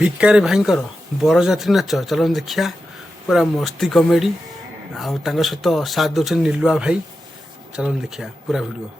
ଭିକାରୀ ଭାଇଙ୍କର ବରଯାତ୍ରୀ ନାଚ ଚାଲ ଦେଖିଆ। ପୁରା ମସ୍ତି କମେଡ଼ି ଆଉ ତାଙ୍କ ସହିତ ସାଥ ଦେଉଛନ୍ତି ନିଲୁଆ ଭାଇ। ଚାଲ ଦେଖିଆ ପୁରା ଭିଡ଼ିଓ।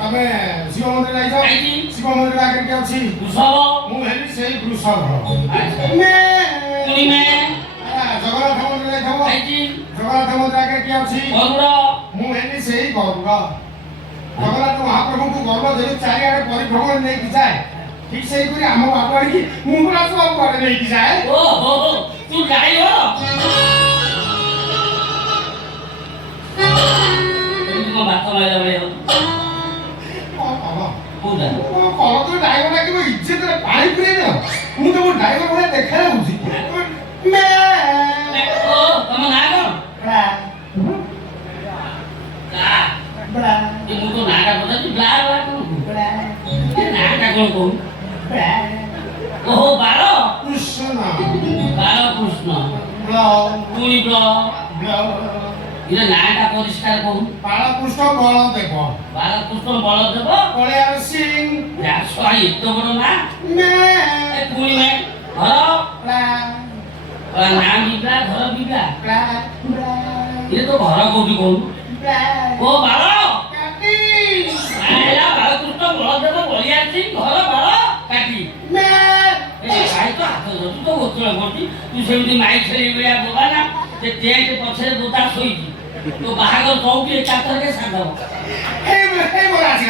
ତମେ ଶିବ ମନ୍ଦିର ଯାଇଛ? ଶିବ ମନ୍ଦିର ଆଗରେ କିଏ ଅଛି? ମୁଁ ହେଲି ସେଇ ବୃଷଭ। ଜଗନ୍ନାଥ ମନ୍ଦିର ଯାଇଥିବ? ଜଗନ୍ନାଥ ମନ୍ଦିର ଆଗରେ କିଏ ଅଛି? ମୁଁ ହେଲି ସେଇ ଗରୁଡ଼। ଜଗନ୍ନାଥ ମହାପ୍ରଭୁଙ୍କୁ ଗରୁଡ଼ ଯଦି ଚାରିଆଡେ ପରିଭ୍ରମଣ ନେଇକି ଯାଏ, ଠିକ ସେଇପରି ଆମ ବାପାକି ମୁଁ ପୁରା ସବୁ କୁଆଡେ ନେଇକି ଯାଏ। ମୁଁ ତ ଡ୍ରାଇଭର ଭଳିଆ ଦେଖା ଯାଉଛି। ପରିଷ୍କାର କରୁ ବାଳକୃଷ୍ଣ ବଳଦେବ। ବାଳକୃଷ୍ଣ ବଳଦେବ ବଳିଆର ସିଂ। ଏତେ ବଡ ନା ପୁଣି ଘର ନା ବିଗା ଘର ବିଗା ଏ ତ ଘର କୋଉଠି କହୁନୁ? ଓ ବାଳ ବାଳକୃଷ୍ଣ ବଳଦେବ ବଳିଆର ସିଂ ଘର ବାଳ କାଟି ଭାଇ ତ ହାତ ଧରୁଛୁ ତ ଗୋଚଳ କରୁଛି। ତୁ ସେମିତି ମାଇକ ଛେଳି ଭଳିଆ ବୋବା ନା ସେ ଟେଣ୍ଟ ପଛରେ ବୋତା ଶୋଇଛି। তো বাহাগর কৌটি একাত্তরকে সাধ এই বলা আছে